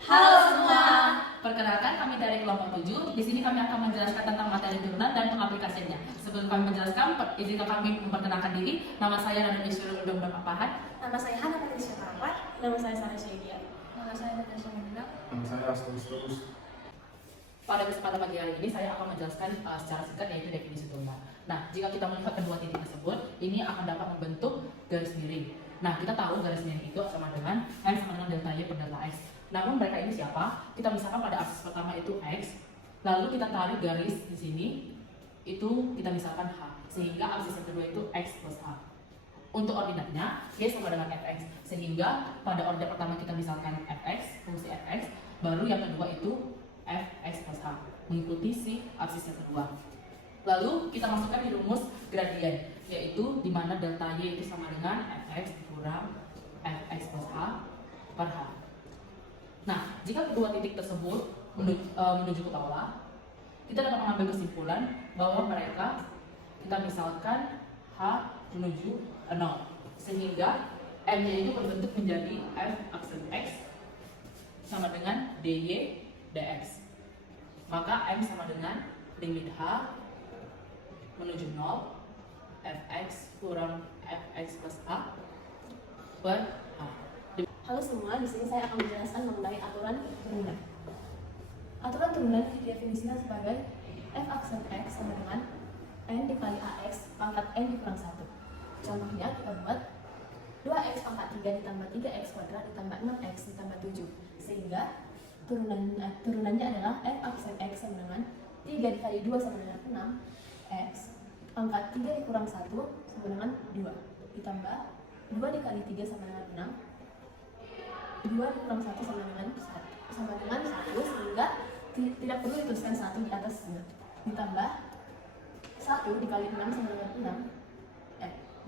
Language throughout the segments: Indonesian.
Halo semua, perkenalkan kami dari kelompok 7. Di sini kami akan menjelaskan tentang materi turunan dan pengaplikasiannya. Sebelum kami menjelaskan, izinkan kami memperkenalkan diri. Nama saya Nada Misyur Udom Papahan. Nama saya Hana Patricia Parapat. Nama saya Sarah Syedya. Nama saya Natasha Mandela. Nama saya Astus. Pada kesempatan pagi hari ini saya akan menjelaskan secara singkat yaitu definisi turunan. Nah, jika kita melihat kedua titik tersebut, ini akan dapat membentuk garis miring. Nah, kita tahu garis miring itu sama dengan M sama dengan delta Y per delta X. Namun mereka ini siapa? Kita misalkan pada aksis pertama itu X, lalu kita tarik garis di sini, itu kita misalkan H, sehingga aksis yang kedua itu X plus H. Untuk ordinatnya, Y sama dengan Fx, sehingga pada ordinat pertama kita misalkan Fx, fungsi Fx, baru yang kedua itu Fx plus H, mengikuti si aksis yang kedua. Lalu kita masukkan di rumus gradien, yaitu di mana delta Y itu sama dengan Fx dikurang Fx plus H per H. Nah, jika kedua titik tersebut menuju ke bawah, kita dapat mengambil kesimpulan bahwa mereka kita misalkan H menuju 0, sehingga M-nya itu berbentuk menjadi F aksen X sama dengan dy dx. Maka M sama dengan limit H menuju 0 Fx kurang Fx plus H per H. Halo semua, di sini saya akan menjelaskan mengenai aturan turunan. Aturan turunan didefinisikan sebagai f aksen x sama dengan n dikali ax pangkat n dikurang 1. Contohnya kita buat 2x pangkat 3 ditambah 3x kuadrat ditambah 6x ditambah 7, sehingga turunannya adalah f aksen x sama dengan 3 dikali 2 sama dengan 6x pangkat 3 dikurang 1 sama dengan 2 ditambah 2 dikali 3 sama dengan 6, 2 dikurang 1 sama dengan 1, sehingga tidak perlu dituliskan 1 di atasnya. Ditambah 1 dikali 6 sama dengan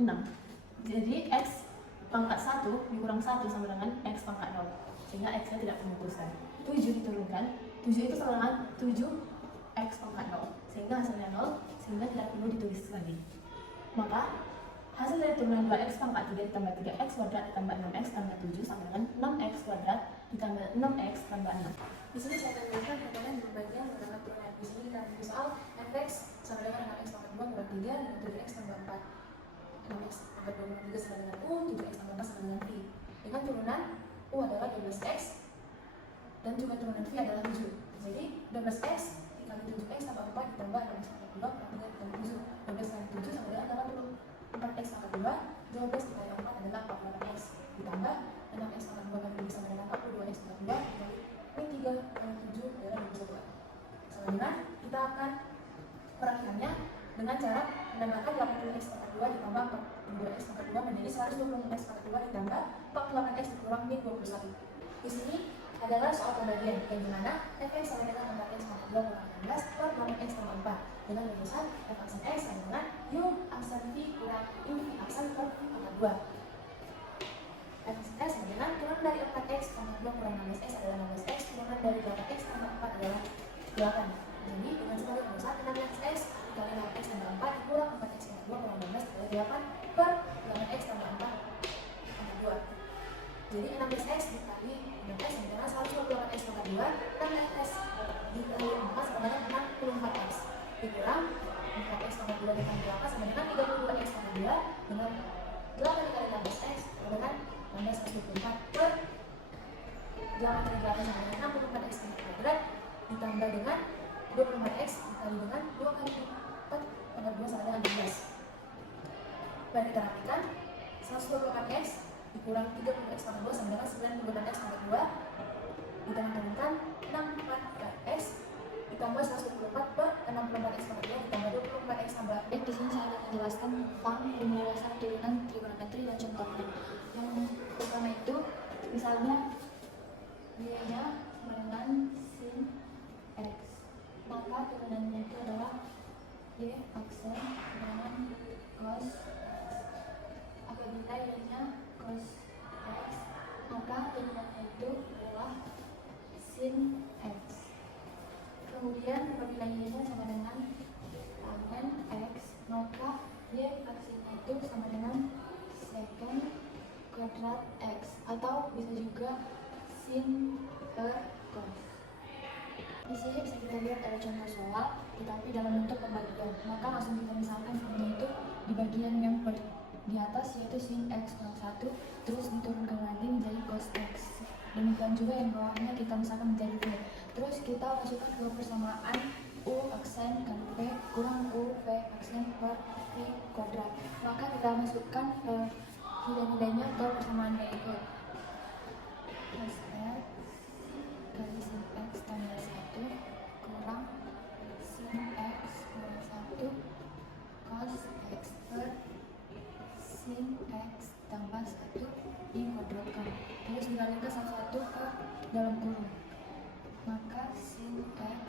6. Jadi x pangkat 1 dikurang 1 sama dengan x pangkat 0, sehingga x nya tidak perlu dituliskan. 7 diturunkan, 7 itu sama dengan 7 x pangkat 0, sehingga hasilnya 0, sehingga tidak perlu ditulis lagi. Maka hasil dari turunan 2x pangkat 3 ditambah 3x kuadrat ditambah 6x tambah 7 sama dengan 6x kuadrat ditambah 6x tambah 6. Di sini saya akan menjelaskan perbedaan di bagian menggunakan turunan. Di sini kita ambil soal fx sama dengan 6x pangkat 2 kurang 3 dan 7x tambah 4. 6x pangkat 2 kurang 3 sama dengan u, 7x tambah 4 sama dengan v. Dengan turunan u adalah 12x dan juga turunan v adalah 7. Jadi 12x dikali 7x tambah 4 ditambah 6x pangkat 2 kurang 3 ditambah 7. 12 kali 7 sama dengan 84x pangkat 2, 12 dikali 4 adalah 48x, ditambah 6x pangkat 2 kali 7 sama dengan 42x pangkat 2, dikali 3 kali 7 adalah 22. Sama dengan kita akan merapikannya dengan cara menambahkan 80x pangkat 2 ditambah 42x pangkat 2 menjadi 120x pangkat 2 ditambah 48x dikurang min 21. Di sini adalah soal pembagian yang dimana fx sama dengan 4x pangkat 2 kurang 16 per 8x tambah 4 dengan rumusan f aksen x sama dengan u aksen v kurang u v aksen per v pangkat 2. F aksen x sama dengan turunan dari 4x pangkat 2 kurang 16x adalah 16x, turunan dari 8x tambah 4 adalah 8. Jadi dengan sebagai rumusan 16x dikali 8x tambah 4 dikurang 4x pangkat 2 kurang 16 adalah 8 per 8x tambah 4 pangkat 2. Jadi 16x dikali 6x sama dengan 128x pangkat 2, 16x dikali 4 sama dengan 64x dikurang 4x pangkat 2 dikali 8 sama dengan 32x pangkat 2 dengan 8 dikali 16x sama dengan 16x24 per 8 kali 8 sama dengan 64x kuadrat ditambah dengan 24x dikali dengan 2 kali 4 pangkat 2 sama dengan 12. Baik, kita rapikan 128x dikurang 34x pangkat 2 sama dengan 98x pangkat 2 ditambahkan 64x ditambah 124 per 64x pangkat 2 ditambah 24x tambah. Baik, di sini saya akan menjelaskan tentang pembahasan turunan trigonometri dan contohnya. Yang pertama itu, misalnya y-nya sama dengan sin x, maka turunannya itu adalah y aksen dengan cos. Apabila y-nya cos x, maka turunannya itu adalah sin x. Kemudian apabila y-nya sama dengan tan x, maka y aksennya itu sama dengan secant kuadrat x, atau bisa juga sin per cos. Di sini bisa kita lihat ada contoh soal, tetapi dalam bentuk pembagian. Maka langsung kita misalkan seperti itu di bagian yang di atas, yaitu sin x kurang 1, terus diturunkan lagi menjadi cos x. Demikian juga yang bawahnya kita misalkan menjadi v. Terus kita masukkan ke persamaan u aksen kali v kurang u v aksen per v kuadrat. Maka kita masukkan nilai-nilainya ke persamaan berikut. Cos x kali sin x tambah 1 kurang sin x kurang 1 cos x per sin x tambah 1 dikuadratkan. Terus dikalikan satu-satu ke dalam kurung. Maka sin x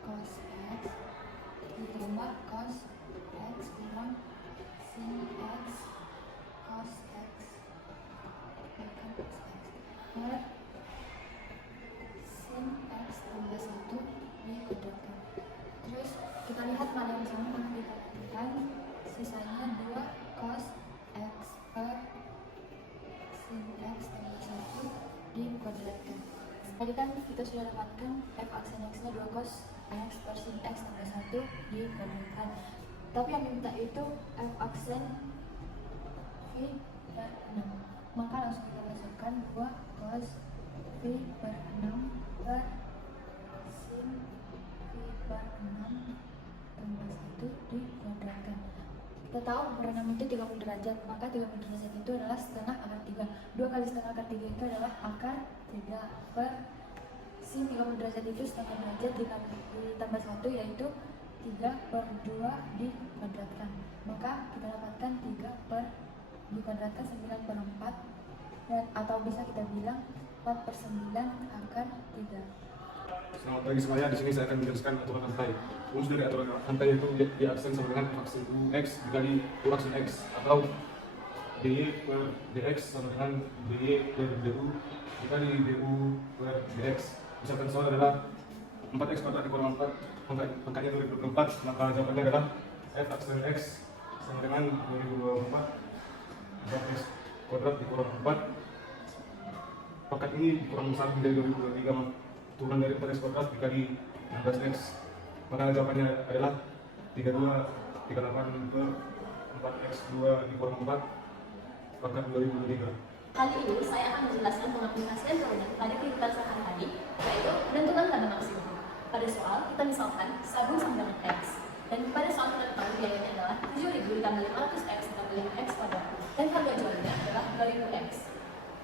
cos x ditambah cos x kurang sin x cos x akan cos x per sin x tambah 1 dikuadratkan. Terus kita lihat mana yang sama, maka kita lakukan sisanya 2 cos x per sin x tambah 1 dikuadratkan. Tadi kan kita sudah dapatkan f aksen x nya 2 cos x per sin x tambah 1 dikuadratkan. Tapi yang diminta itu f aksen v per 6. Maka langsung kita masukkan 2 cos v per 6 per sin v per 6 tambah 1 dikuadratkan. Kita tahu per 6 itu 30 derajat, maka 30 derajat itu adalah setengah akar 3. 2 kali setengah akar 3 itu adalah akar 3 per sin 30 derajat itu setengah derajat ditambah 1, yaitu 3 per 2 dikuadratkan. Maka kita dapatkan 3 per dikuadratkan 9 per 4, dan atau bisa kita bilang 4 per 9 akar 3. Selamat pagi semuanya. Di sini saya akan menjelaskan aturan rantai. Rumus dari aturan rantai itu di aksen sama dengan aksen x dikali u aksen x, atau dy per dx sama dengan dy per du dikali du per dx. Misalkan soal adalah 4x kuadrat dikurang 4, angkanya 2024, maka jawabannya adalah f aksen x sama dengan 2024 4x kuadrat dikurang 4. Pangkat ini dikurang 1 dari 2023, turun dari 4x kuadrat dikali 16x. Maka jawabannya adalah 3238 per 4x2 dikurang 4 pangkat 2023. Kali ini saya akan menjelaskan pengaplikasian teori pada kehidupan sehari-hari, yaitu menentukan tanda maksimum. Pada soal, kita misalkan sabun sama dengan x, dan pada soal kita tahu biayanya adalah 7.000 ditambah 500x ditambah 5x kuadrat, dan harga jualnya adalah 2.000x.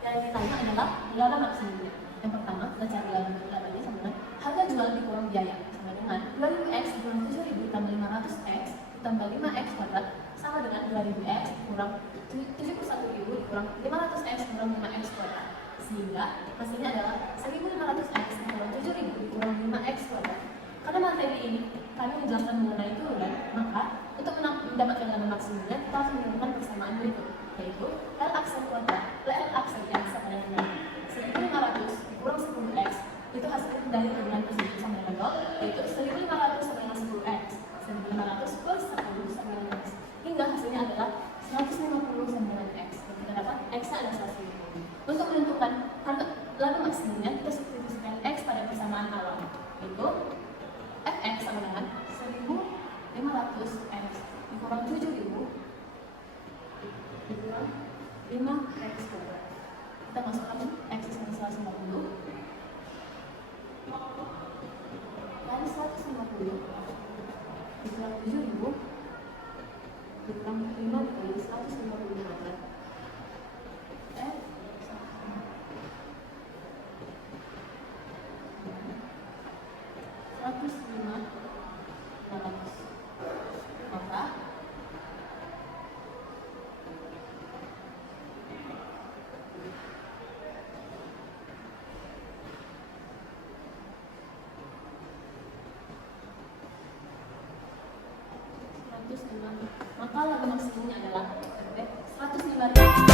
Yang ditanya adalah laba maksimumnya. Yang pertama, kita cari labanya sama dengan harga jual dikurang biaya, sama dengan 2.000x dikurang 7.000 ditambah 500x ditambah 5x kuadrat sama dengan 2.000x kurang 71.000 dikurang 500x kurang 5x kuadrat, sehingga hasilnya adalah 1.500x dikurang 7.000 dikurang 5x kuadrat. Karena materi ini kami menjelaskan mengenai turunan, maka untuk mendapatkan laba maksimumnya kita harus menggunakan persamaan berikut, yaitu L aksen kuadrat L aksen x sama dengan 1.500 dikurang 10x, itu hasil dari turunan tersebut sama dengan 0, yaitu 1.500 sama dengan 10x, 1.500 plus 10 sama dengan x, hingga hasilnya adalah 150 sama dengan x. Dan kita dapat x nya adalah 150. Untuk menentukan harga laba maksimumnya, kita substitusikan x pada persamaan awal, yaitu fx sama dengan 1.500x dikurang 7.000 dikurang 5x kuadrat. Kita masukkan x sama 150 kali 150 dikurang 7.000 dikurang 5 dikali 150 kuadrat. F 105 500. Maka laba maksimumnya adalah 105.000